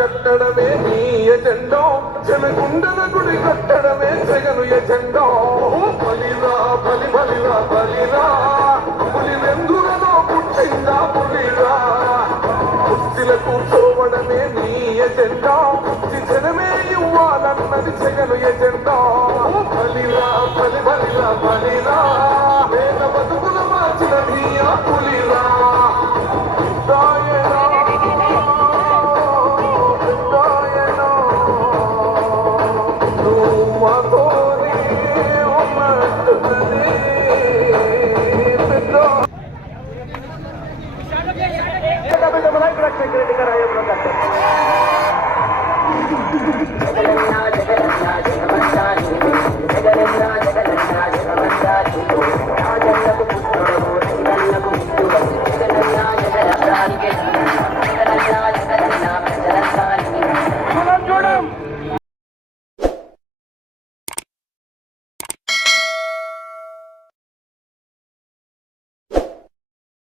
కట్టడమే నీ ఎజెండా, జనగుండల గుడి కట్టడమే జగను ఎజెండా. బలిరా బలి బలిరా బలిరా, పులి వెందులలో పుట్టిందా పులిరా. కుర్చీల కూర్చోవడమే నీ ఎజెండా, కుర్చీ జనమే ఇవ్వాలన్నది జగను ఎజెండా. బలిరా బలి బలిరా బలిరా, వేద బతుకుల మార్చిన నీ ఆ పులిరా. Gracias.